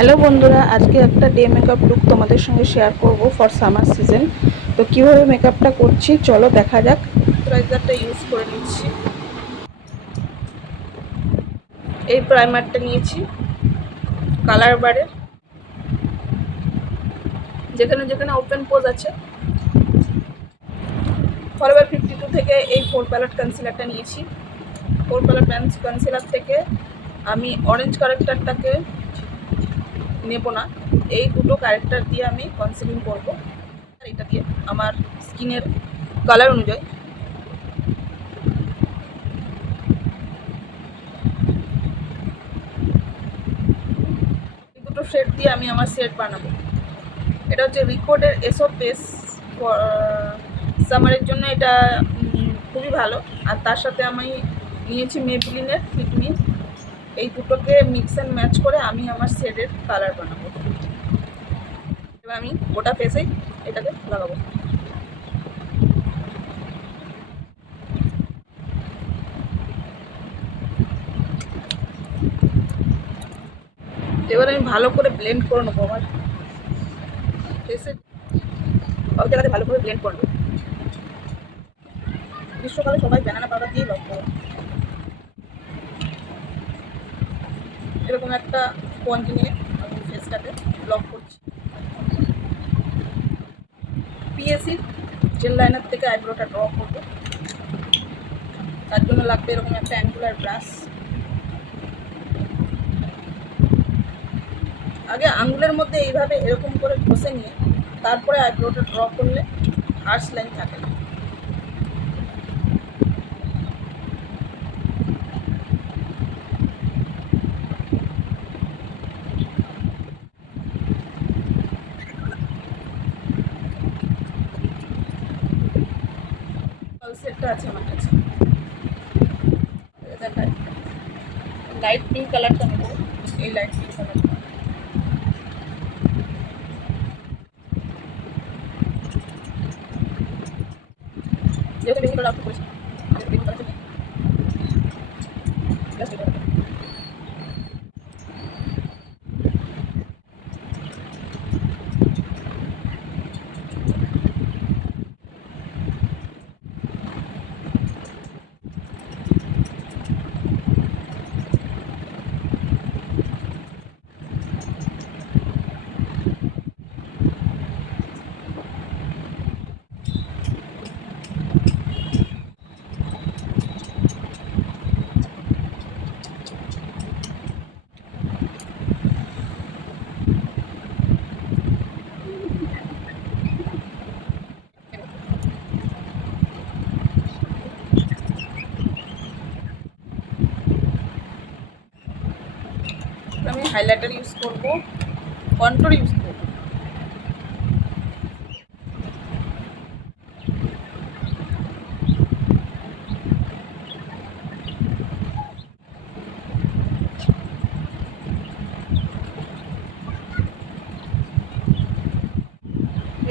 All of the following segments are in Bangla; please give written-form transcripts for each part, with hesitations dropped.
হ্যালো বন্ধুরা, আজকে একটা ডে মেকআপ লুক তোমাদের সঙ্গে শেয়ার করব ফর সামার সিজন। তো কীভাবে মেকআপটা করছি চলো দেখা যাক। ময়শ্চারাইজারটা ইউজ করে নিচ্ছি। এই প্রাইমারটা নিয়েছি কালার বারের, যেখানে যেখানে ওপেন পোজ আছে। ফরএভার 52 থেকে এই 4 প্যালেট কনসিলারটা নিয়েছি। 4 প্যালেট কনসিলার থেকে আমি অরেঞ্জ ক্যারেক্টারটাকে নেব না, এই দুটো ক্যারেক্টার দিয়ে আমি কনসিলিং করব। আর এটা দিয়ে আমার স্কিনের কালার অনুযায়ী এই দুটো শেড দিয়ে আমি আমার শেড বানাবো। এটা হচ্ছে রিকোডের এসো পেস, সামারের জন্য এটা খুবই ভালো। আর তার সাথে আমি নিয়েছি মেবলিনের ফিটমি। এই দুটোকে মিক্স অ্যান্ড ম্যাচ করে আমি আমার শেডের কালার বানাবো। এবার আমি গোটা ফেসেই এটাকে লাগাবো। এবার আমি ভালো করে ব্লেন্ড করে নেবো আমার ফেসে, সব জায়গাতে ভালো করে ব্লেন্ড করবো। গ্রীষ্মকালে সবাই ব্যানানা পাউডার দিয়ে লক করো। এরকম একটা স্পঞ্জ নিয়ে আমি ফেসটাকে লক করছি। পিএসি জেল লাইনার থেকে আইব্রোটা ড্র করবো। তার জন্য লাগবে এরকম একটা অ্যাঙ্গুলার ব্রাশ। আগে আঙুলের মধ্যে এইভাবে এরকম করে ঘষে নিয়ে তারপরে আইব্রোটা ড্র করলে হার্শ লাইন থাকে না। সেটটা আছে আমার কাছে, দেখায় লাইট পিঙ্ক কালারটা নেব। এই লাইট পিঙ্ক কালারটা যেহেতু বেশি কালার করেছি, পিঙ্ক কালারটা নিই। আমি হাইলাইটার ইউজ করব, কন্ট্রোল ইউজ করব।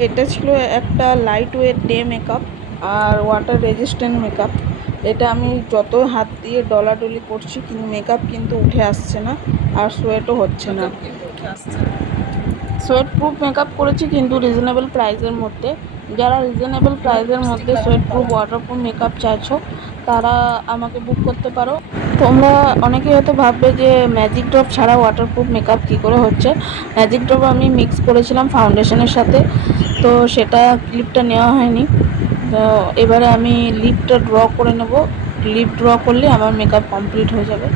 এটা ছিল একটা লাইট ওয়েট ডে মেকআপ আর ওয়াটার রেজিস্ট্যান্ট মেকআপ। এটা আমি যত হাত দিয়ে ডলাডলি করছি কিন্তু মেকআপ কিন্তু উঠে আসছে না, আর সোয়েটও হচ্ছে না। সোয়েট প্রুফ মেকআপ করেছি কিন্তু রিজনেবল প্রাইসের মধ্যে। যারা রিজনেবল প্রাইসের মধ্যে সোয়েট প্রুফ ওয়াটারপ্রুফ মেকআপ চাইছো তারা আমাকে বুক করতে পারো। তোমরা অনেকেই হয়তো ভাববে যে ম্যাজিক ড্রপ ছাড়া ওয়াটারপ্রুফ মেকআপ কী করে হচ্ছে। ম্যাজিক ড্রপ আমি মিক্স করেছিলাম ফাউন্ডেশনের সাথে, তো সেটা ক্লিপটা নেওয়া হয়নি। তো এবারে আমি লিপটা ড্র করে নেব। লিপ ড্র করলে আমার মেকআপ কমপ্লিট হয়ে যাবে।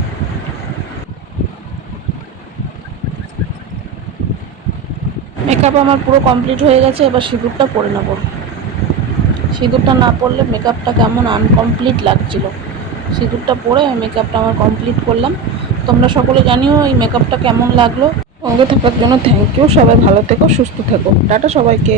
মেকআপ আমার পুরো কমপ্লিট হয়ে গেছে, এবার সিঁদুরটা পরে নেব। সিঁদুরটা না পরলে মেকআপটা কেমন আনকমপ্লিট লাগছিল। সিঁদুরটা পরে মেকআপটা আমার কমপ্লিট করলাম। তোমরা সকলে জানিও এই মেকআপটা কেমন লাগলো। সঙ্গে থাকার জন্য থ্যাংক ইউ। সবাই ভালো থেকো, সুস্থ থেকো। টাটা সবাইকে।